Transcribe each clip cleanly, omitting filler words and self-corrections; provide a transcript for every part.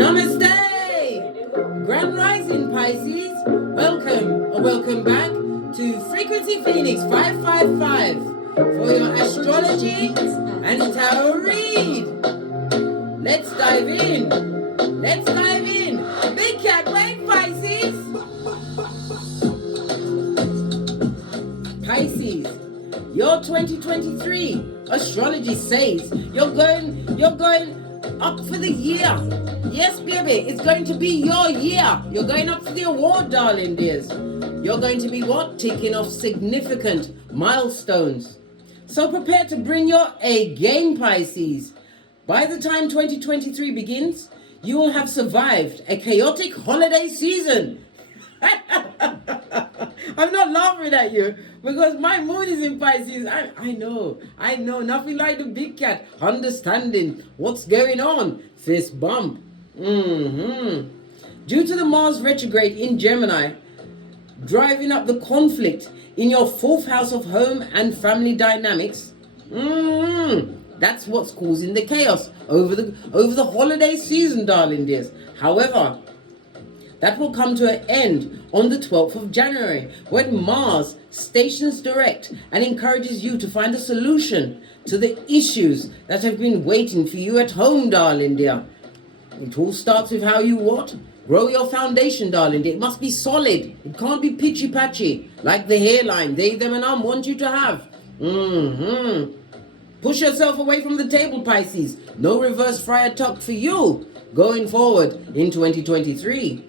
Namaste! Grand Rising Pisces, welcome back to Frequency Phoenix 555 for your astrology and tarot read. Let's dive in. Big cat wave, Pisces. Pisces, your 2023 astrology says you're going up for the year. Yes, baby, it's going to be your year. You're going up for the award, darling dears. You're going to be what? Ticking off significant milestones. So prepare to bring your A game, Pisces. By the time 2023 begins, you will have survived a chaotic holiday season. I'm not laughing at you because my mood is in Pisces. I know. Nothing like the big cat understanding what's going on. Fist bump. Due to the Mars retrograde in Gemini, driving up the conflict in your fourth house of home and family dynamics, that's what's causing the chaos over the holiday season, darling dears. However, that will come to an end on the 12th of January when Mars stations direct and encourages you to find a solution to the issues that have been waiting for you at home, darling dear. It all starts with how you what? Grow your foundation, darling dear. It must be solid. It can't be pitchy-patchy like the hairline they, them and want you to have. Push yourself away from the table, Pisces. No reverse friar tuck for you going forward in 2023.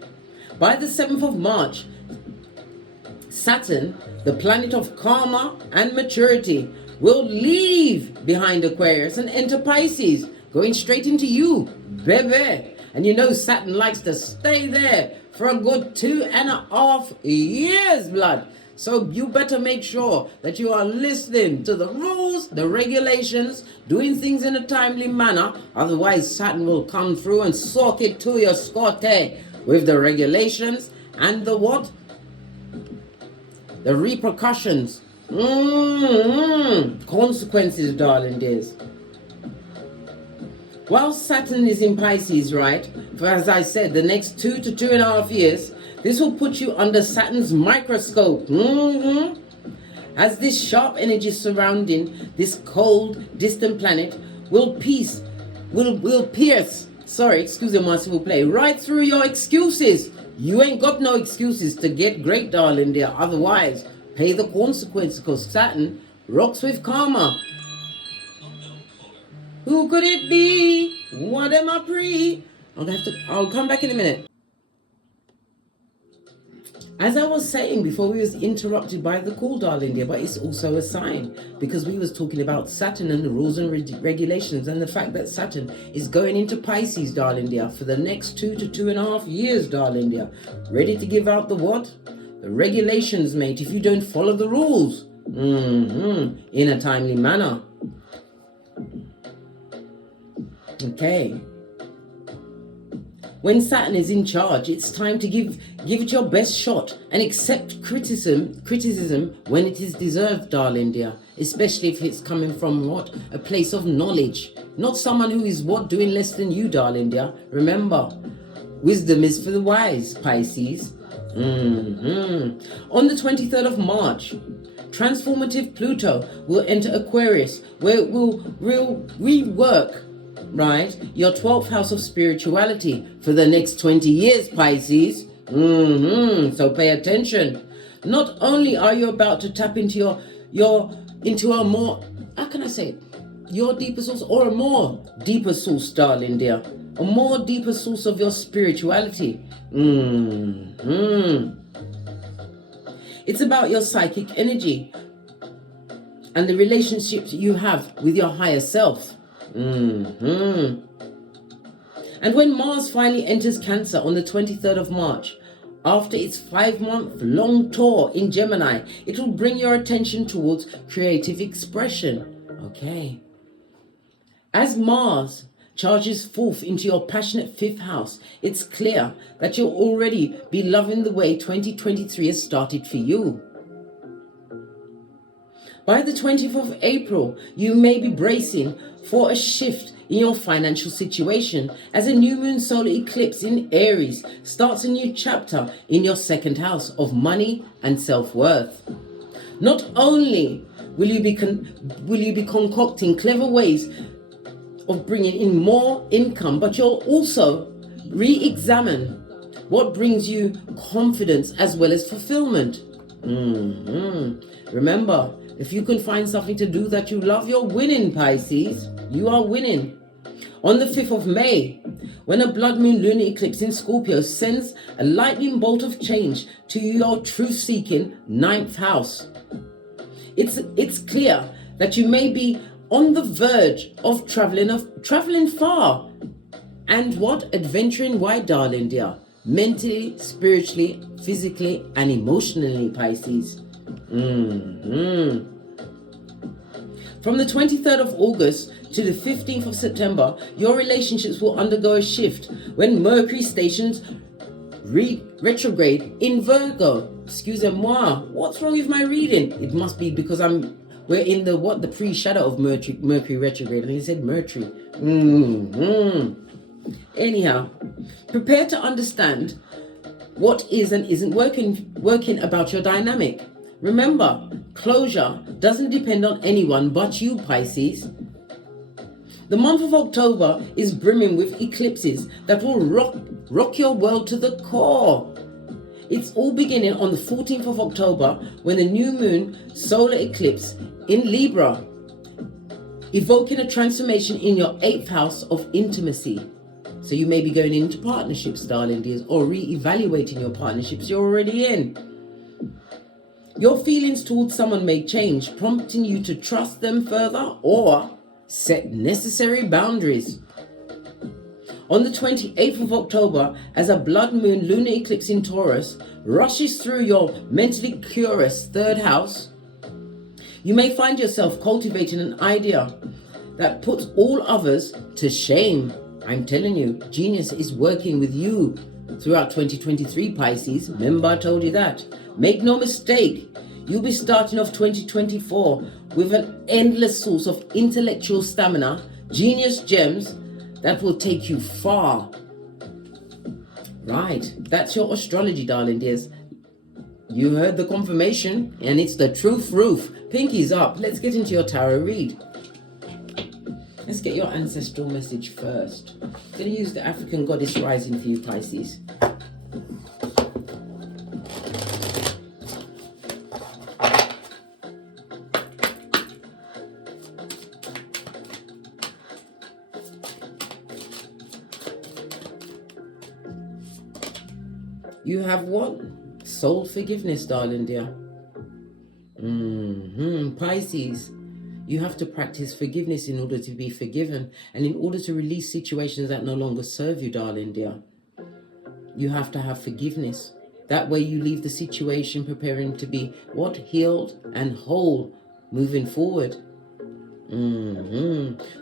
By the 7th of March, Saturn, the planet of karma and maturity, will leave behind Aquarius and enter Pisces, going straight into you, baby. And you know Saturn likes to stay there for a good 2.5 years, blood. So you better make sure that you are listening to the rules, the regulations, doing things in a timely manner. Otherwise, Saturn will come through and sock it to your scote with the regulations and the what? The repercussions. Consequences, darling dears. While Saturn is in Pisces, right, for as I said, the next 2 to 2.5 years, this will put you under Saturn's microscope. As this sharp energy surrounding this cold, distant planet will pierce, excuse me, merciful play, right through your excuses. You ain't got no excuses to get great, darling dear. Otherwise, pay the consequences because Saturn rocks with karma. Who could it be? What am I pre? I'll come back in a minute. As I was saying before, we was interrupted by the call, darling dear, but it's also a sign because we was talking about Saturn and the rules and regulations and the fact that Saturn is going into Pisces, darling dear, for the next 2 to 2.5 years, darling dear. Ready to give out the what? The regulations, mate, if you don't follow the rules in a timely manner. Okay. When Saturn is in charge, it's time to give it your best shot and accept criticism when it is deserved, darling dear. Especially if it's coming from what? A place of knowledge. Not someone who is what? Doing less than you, darling dear. Remember, wisdom is for the wise, Pisces. On the 23rd of March, transformative Pluto will enter Aquarius, where it will rework, right, your 12th house of spirituality for the next 20 years, Pisces. So pay attention. Not only are you about to tap into into a more, how can I say it, your deeper source or a more deeper source, darling dear, a more deeper source of your spirituality. It's about your psychic energy and the relationships you have with your higher self. And when Mars finally enters Cancer on the 23rd of March, after its 5-month-long tour in Gemini, it will bring your attention towards creative expression. Okay. As Mars charges forth into your passionate 5th house, it's clear that you'll already be loving the way 2023 has started for you. By the 20th of April, you may be bracing for a shift in your financial situation as a new moon solar eclipse in Aries starts a new chapter in your second house of money and self-worth. Not only will you be concocting clever ways of bringing in more income, but you'll also re-examine what brings you confidence as well as fulfillment. Remember, if you can find something to do that you love, you're winning, Pisces. You are winning. On the 5th of May, when a blood moon lunar eclipse in Scorpio sends a lightning bolt of change to your truth-seeking 9th house, it's clear that you may be on the verge of traveling far. And what? Adventuring wide, darling dear. Mentally, spiritually, physically, and emotionally, Pisces. From the 23rd of August to the 15th of September, your relationships will undergo a shift when Mercury stations retrograde in Virgo. Excusez-moi, what's wrong with my reading? It must be because we're in the pre-shadow of Mercury retrograde, and he said Mercury. Anyhow, prepare to understand what is and isn't working about your dynamic. Remember, closure doesn't depend on anyone but you, Pisces. The month of October is brimming with eclipses that will rock your world to the core. It's all beginning on the 14th of October when the new moon solar eclipse in Libra, evoking a transformation in your 8th house of intimacy. So you may be going into partnerships, darling dears, or re-evaluating your partnerships you're already in. Your feelings towards someone may change, prompting you to trust them further or set necessary boundaries. On the 28th of October, as a blood moon lunar eclipse in Taurus rushes through your mentally curious 3rd house, you may find yourself cultivating an idea that puts all others to shame. I'm telling you, genius is working with you throughout 2023, Pisces. Remember, I told you that. Make no mistake, you'll be starting off 2024 with an endless source of intellectual stamina, genius gems that will take you far. Right, that's your astrology, darling dears. You heard the confirmation, and it's the truth roof. Pinkies up. Let's get into your tarot read. Let's get your ancestral message first. I'm going to use the African goddess rising for you, Pisces. You have what? Soul forgiveness, darling dear. Pisces, you have to practice forgiveness in order to be forgiven, and in order to release situations that no longer serve you, darling dear. You have to have forgiveness. That way you leave the situation preparing to be what? Healed and whole moving forward.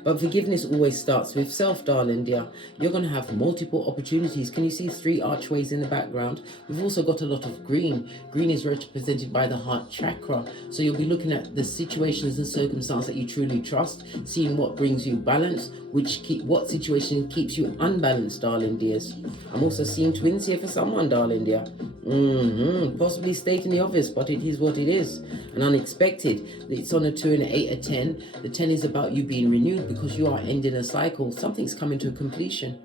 But forgiveness always starts with self, darling dear. You're going to have multiple opportunities. Can you see 3 archways in the background? We've also got a lot of green. Green is represented by the heart chakra. So you'll be looking at the situations and circumstances that you truly trust, seeing what brings you balance, what situation keeps you unbalanced, darling dears. I'm also seeing twins here for someone, darling dear. Possibly state in the office, but it is what it is. And unexpected. It's on a 2 and an 8, a 10. The 10 is about you being renewed because you are ending a cycle. Something's coming to a completion.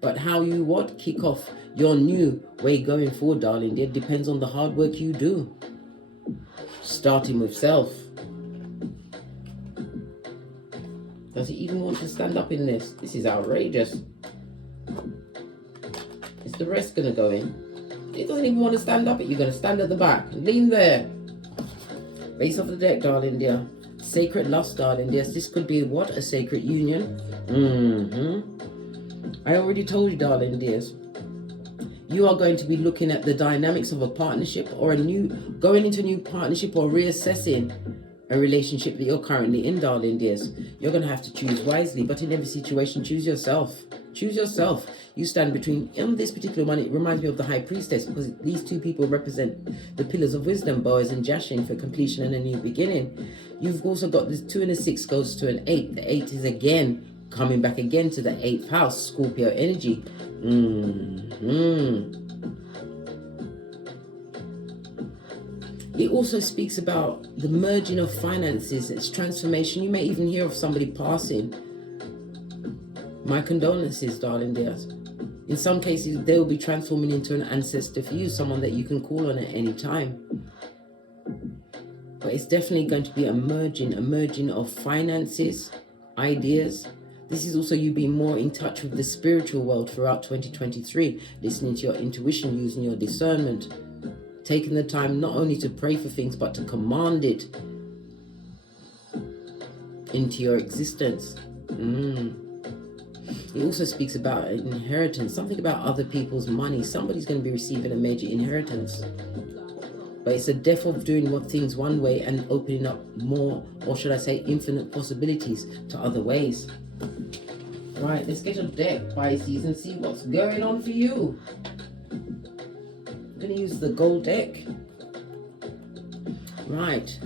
But how you kick off your new way going forward, darling, it depends on the hard work you do. Starting with self. Does he even want to stand up in this? This is outrageous. Is the rest going to go in? It doesn't even want to stand up. You're going to stand at the back. Lean there. Base of the deck, darling dear. Sacred lust, darling dear. This could be what? A sacred union. I already told you, darling dears. You are going to be looking at the dynamics of a partnership or going into a new partnership or reassessing a relationship that you're currently in, darling dears. You're going to have to choose wisely, but in every situation, choose yourself. Choose yourself. You stand between, in this particular one, it reminds me of the High Priestess, because these two people represent the pillars of wisdom, Boaz and Jashin, for completion and a new beginning. You've also got this 2 and a 6 goes to an 8. The 8 is again Coming back again to the 8th house, Scorpio energy. It also speaks about the merging of finances, its transformation. You may even hear of somebody passing. My condolences, darling dears. In some cases, they will be transforming into an ancestor for you, someone that you can call on at any time. But it's definitely going to be a merging of finances, ideas. This is also you being more in touch with the spiritual world throughout 2023, listening to your intuition, using your discernment, taking the time not only to pray for things, but to command it into your existence. It also speaks about an inheritance, something about other people's money. Somebody's going to be receiving a major inheritance. But it's a death of doing things one way and opening up more, or should I say infinite possibilities to other ways. Right, let's get a deck, Pisces, and see what's going on for you. I'm going to use the gold deck. Right.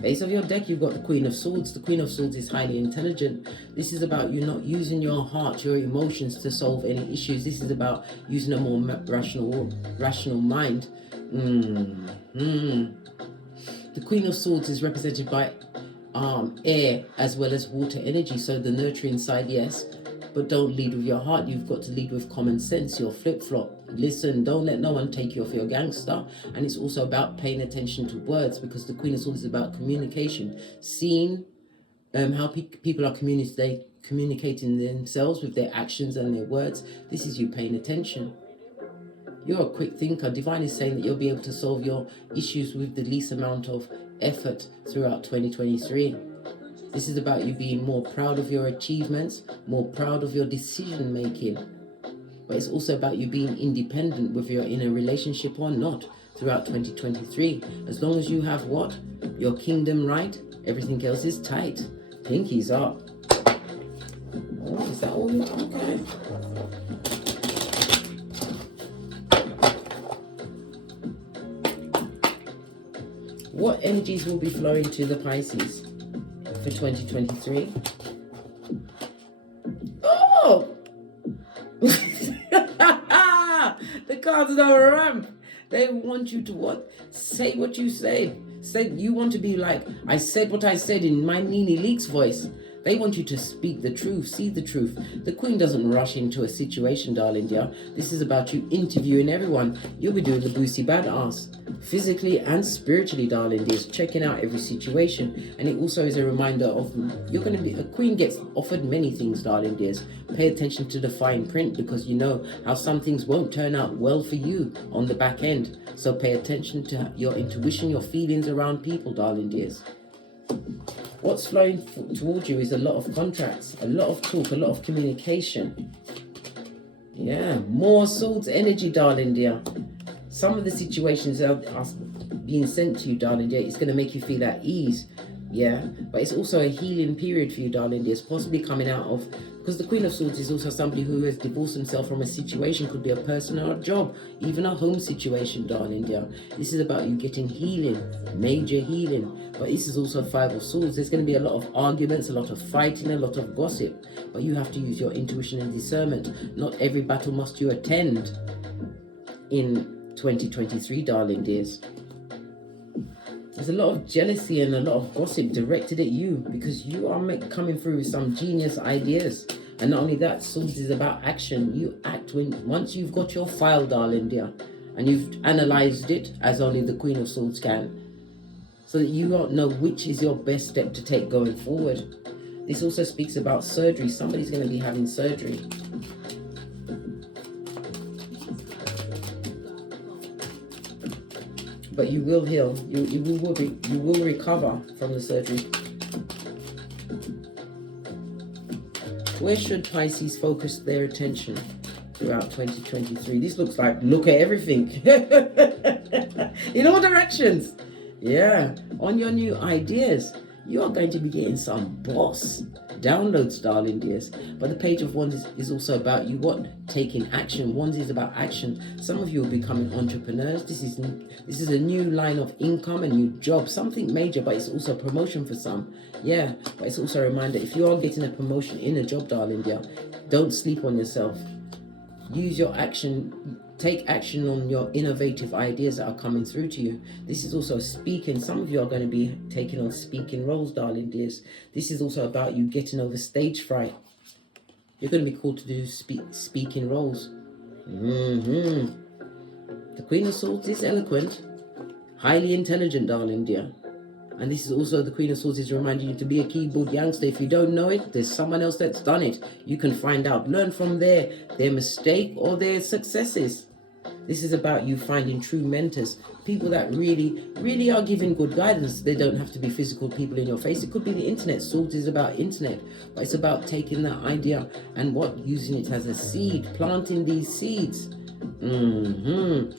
Base of your deck, you've got the Queen of Swords. The Queen of Swords is highly intelligent. This is about you not using your heart, your emotions to solve any issues. This is about using a more rational mind. The Queen of Swords is represented by air as well as water energy. So the nurturing side, yes, but don't lead with your heart. You've got to lead with common sense, your flip-flop. Listen, don't let no one take you off your gangster. And it's also about paying attention to words, because the Queen of Swords is about communication, seeing how people are communicating themselves with their actions and their words. This is you paying attention. You're a quick thinker. Divine is saying that you'll be able to solve your issues with the least amount of effort throughout 2023. This is about you being more proud of your achievements, more proud of your decision making. But it's also about you being independent, whether you're in a relationship or not, throughout 2023. As long as you have what? Your kingdom right, everything else is tight. Pinkies up. Oh, is that all? Okay. What energies will be flowing to the Pisces for 2023? Oh! The cards are a ramp. They want you to what? Say what you said. Say you want to be like, I said what I said in my Nene Leakes voice. They want you to speak the truth, see the truth. The Queen doesn't rush into a situation, darling dear. This is about you interviewing everyone. You'll be doing the boosty badass, physically and spiritually, darling dears, checking out every situation. And it also is a reminder of you're going to be, a queen gets offered many things, darling dears. Pay attention to the fine print, because you know how some things won't turn out well for you on the back end. So pay attention to your intuition, your feelings around people, darling dears. What's flowing towards you is a lot of contracts, a lot of talk, a lot of communication. Yeah, more swords energy, darling dear. Some of the situations are being sent to you, darling dear. It's going to make you feel at ease. Yeah, but it's also a healing period for you, darling dear. It's possibly coming out of, because the Queen of Swords is also somebody who has divorced himself from a situation. Could be a person or a job, even a home situation, darling dear. This is about you getting healing, major healing. But this is also 5 of Swords. There's going to be a lot of arguments, a lot of fighting, a lot of gossip. But you have to use your intuition and discernment. Not every battle must you attend in 2023, darling dears. There's a lot of jealousy and a lot of gossip directed at you, because you are coming through with some genius ideas. And not only that, Swords is about action. You act once you've got your file, darling dear, and you've analyzed it as only the Queen of Swords can, so that you don't know which is your best step to take going forward. This also speaks about surgery. Somebody's going to be having surgery. But you will heal. You will recover from the surgery. Where should Pisces focus their attention throughout 2023? This looks like, look at everything. In all directions. Yeah. On your new ideas. you are going to be getting some boss downloads, darling dears. But the Page of Wands is also about you taking action. Wands is about action. Some of you are becoming entrepreneurs. This is a new line of income, a new job, something major, but it's also a promotion for some. Yeah, but it's also a reminder, if you are getting a promotion in a job, darling dear, don't sleep on yourself. Use your action. Take action on your innovative ideas that are coming through to you. This is also speaking. Some of you are going to be taking on speaking roles, darling dears. This is also about you getting over stage fright. You're going to be called to do speaking roles. The Queen of Swords is eloquent, highly intelligent, darling dear. And this is also, the Queen of Swords is reminding you to be a keyboard youngster. If you don't know it, there's someone else that's done it. You can find out, learn from their mistake or their successes. This is about you finding true mentors, people that really are giving good guidance. They don't have to be physical people in your face. It could be the internet. Swords is about internet, but it's about taking that idea and using it as a seed, planting these seeds. You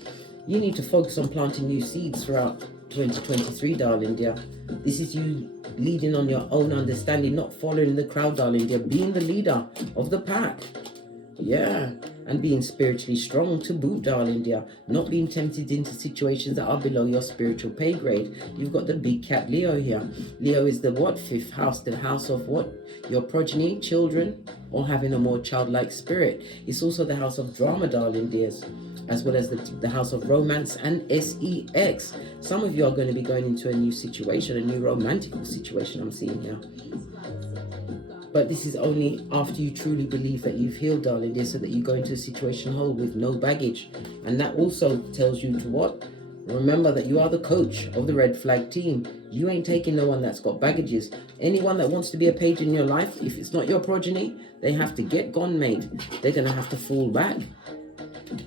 need to focus on planting new seeds throughout 2023, darling dear. This is you leading on your own understanding, not following the crowd, darling dear. Being the leader of the pack. Yeah, and being spiritually strong to boot, darling dear. Not being tempted into situations that are below your spiritual pay grade. You've got the big cat Leo here. Leo is the fifth house, the house of your progeny, children, or having a more childlike spirit. It's also the house of drama, darling dears, as well as the house of romance and sex. Some of you are going to be going into a new situation, a new romantic situation I'm seeing here. But this is only after you truly believe that you've healed, darling dear, so that you go into a situation whole with no baggage. And that also tells you to remember that you are the coach of the red flag team. You ain't taking no one that's got baggages. Anyone that wants to be a page in your life, if it's not your progeny, they have to get gone, mate. They're going to have to fall back.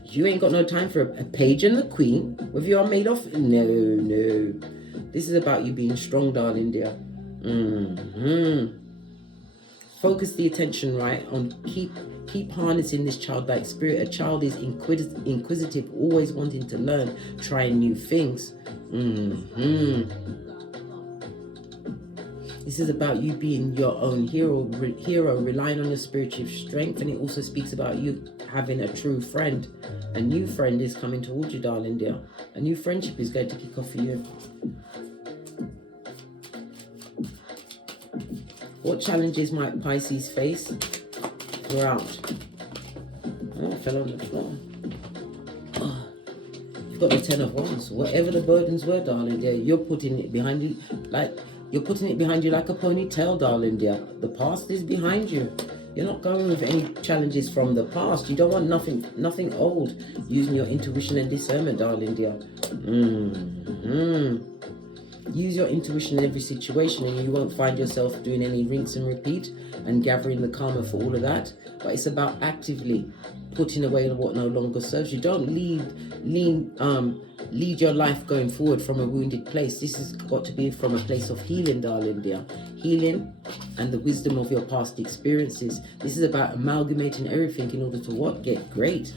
You ain't got no time for a page and the queen, whether you are made of. No. This is about you being strong, darling dear. Focus the attention on keep harnessing this childlike spirit. A child is inquisitive, always wanting to learn, trying new things. This is about you being your own hero, relying on your spiritual strength. And it also speaks about you having a true friend. A new friend is coming towards you, darling dear. A new friendship is going to kick off for you. What challenges might Pisces face throughout? Oh, I fell on the floor. Oh, you've got the Ten of Wands. Whatever the burdens were, darling dear, you're putting it behind you like a ponytail, darling dear. The past is behind you. You're not going with any challenges from the past. You don't want nothing old. Using your intuition and discernment, darling dear. Use your intuition in every situation and you won't find yourself doing any rinse and repeat and gathering the karma for all of that. But it's about actively putting away what no longer serves you. Don't lead your life going forward from a wounded place. This has got to be from a place of healing, darling dear. Healing and the wisdom of your past experiences. This is about amalgamating everything in order to get great.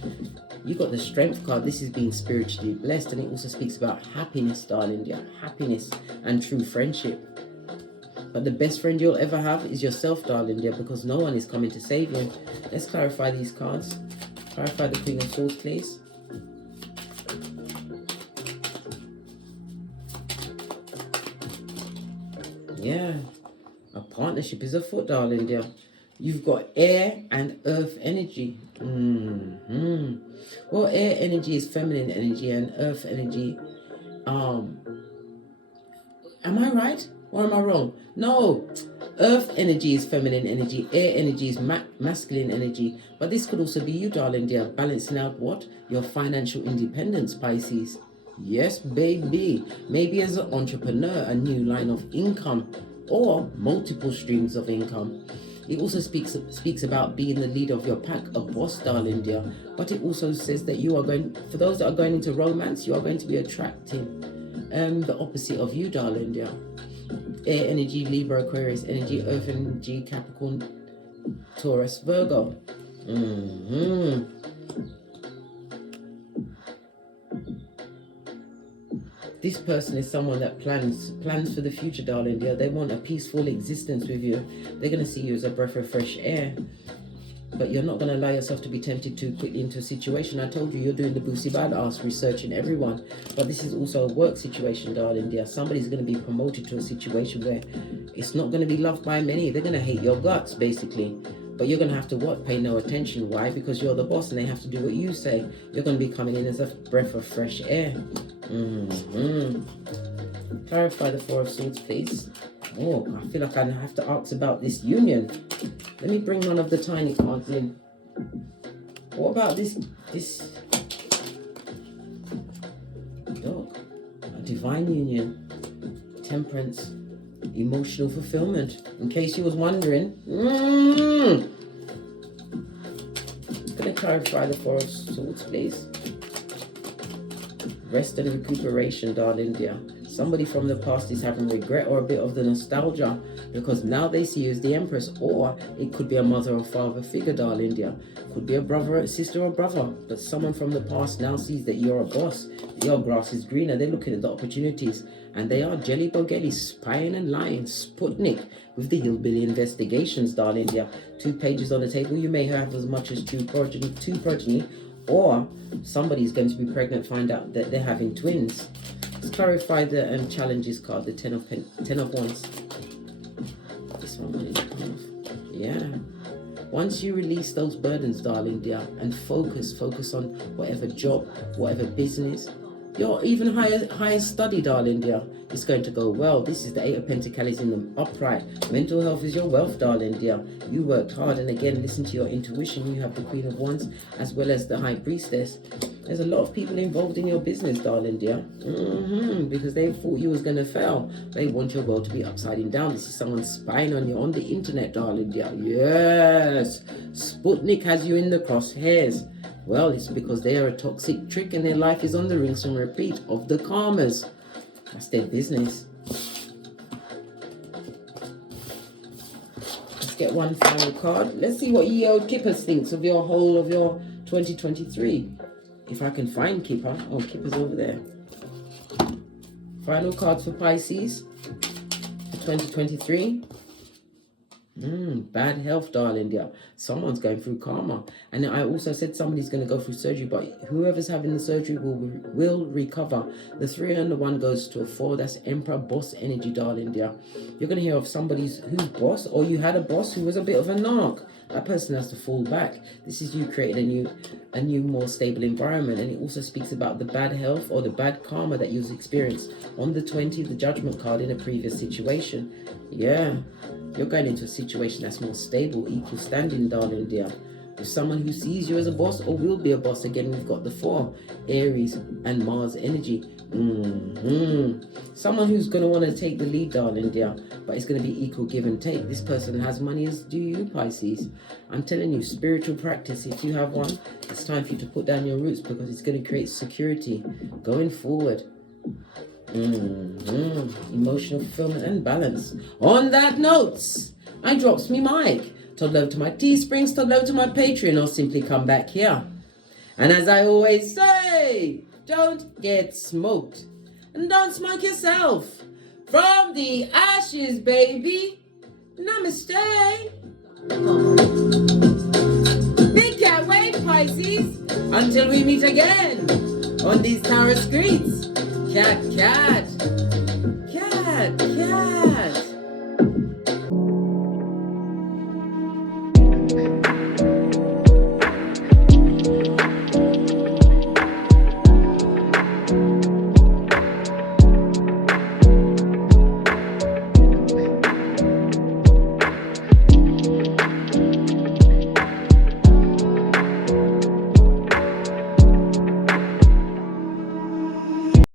You got the Strength card. This is being spiritually blessed, and it also speaks about happiness, darling dear. Happiness and true friendship. But the best friend you'll ever have is yourself, darling dear, because no one is coming to save you. Let's clarify these cards. Clarify the Queen of Swords, please. Yeah, a partnership is afoot, darling dear. You've got air and earth energy. Well, air energy is feminine energy and earth energy. Am I right or am I wrong? No, earth energy is feminine energy. Air energy is masculine energy. But this could also be you, darling dear, balancing out your financial independence, Pisces. Yes, baby. Maybe as an entrepreneur, a new line of income or multiple streams of income. It also speaks about being the leader of your pack, a boss, darling dear. But it also says that for those that are going into romance, you are going to be attracting the opposite of you, darling dear. Air energy, Libra, Aquarius energy, earth energy, Capricorn, Taurus, Virgo. This person is someone that plans for the future, darling dear. They want a peaceful existence with you. They're going to see you as a breath of fresh air. But you're not going to allow yourself to be tempted too quickly into a situation. I told you, you're doing the Boosie Badass, researching everyone. But this is also a work situation, darling dear. Somebody's going to be promoted to a situation where it's not going to be loved by many. They're going to hate your guts, basically. But you're going to have to what? Pay no attention. Why? Because you're the boss and they have to do what you say. You're going to be coming in as a breath of fresh air. Clarify the Four of Swords, please. Oh, I feel like I have to ask about this union. Let me bring one of the tiny cards in. What about this dog? A divine union. Temperance. Emotional fulfillment. In case you was wondering. I'm going to clarify the Four of Swords, please. Rest and recuperation, darling dear. Somebody from the past is having regret or a bit of the nostalgia because now they see you as the Empress, or it could be a mother or father figure, darling dear. Could be a brother, a sister or brother, but someone from the past now sees that you're a boss. Your grass is greener. They're looking at the opportunities and they are jelly bogelly, spying and lying. Sputnik with the hillbilly investigations, darling dear. 2 pages on the table. You may have as much as two progeny, or somebody's going to be pregnant, find out that they're having twins. Let's clarify the challenges card, the 10 of Wands. This one wanted to come off. Yeah. Once you release those burdens, darling dear, and focus on whatever job, whatever business, your even higher study, darling dear, it's going to go well. This is the 8 of Pentacles in the upright. Mental health is your wealth, darling dear. You worked hard, and again, listen to your intuition. You have the Queen of Wands as well as the High Priestess. There's a lot of people involved in your business, darling dear. Because they thought you was going to fail. They want your world to be upside down. This is someone spying on you on the internet, darling dear. Yes. Sputnik has you in the crosshairs. Well, it's because they are a toxic trick and their life is on the rinse and repeat of the karmas. That's their business. Let's get one final card. Let's see what Ye Old Kippers thinks of your whole of your 2023. If I can find Kipper. Oh, Kipper's over there. Final cards for Pisces for 2023. Bad health, darling dear. Someone's going through karma. And I also said somebody's going to go through surgery, but whoever's having the surgery will recover. The 3 and the 1 goes to a 4. That's Emperor boss energy, darling dear. You're going to hear of somebody's who's boss, or you had a boss who was a bit of a narc. That person has to fall back. This is you creating a new more stable environment. And it also speaks about the bad health or the bad karma that you've experienced on the 20, the Judgment card in a previous situation. Yeah. You're going into a situation that's more stable, equal standing, darling dear. With someone who sees you as a boss or will be a boss. Again, we've got the 4, Aries and Mars energy. Someone who's going to want to take the lead, darling dear. But it's going to be equal give and take. This person has money as do you, Pisces. I'm telling you, spiritual practice, if you have one, it's time for you to put down your roots because it's going to create security going forward. Emotional fulfillment and balance. On that note, I drops me mic. Toddle over to my Teesprings, toddle over to my Patreon, or simply come back here. And as I always say, don't get smoked. And don't smoke yourself. From the ashes, baby. Namaste. Big cat wave, Pisces. Until we meet again on these Tarot streets. Cat, cat, cat, cat.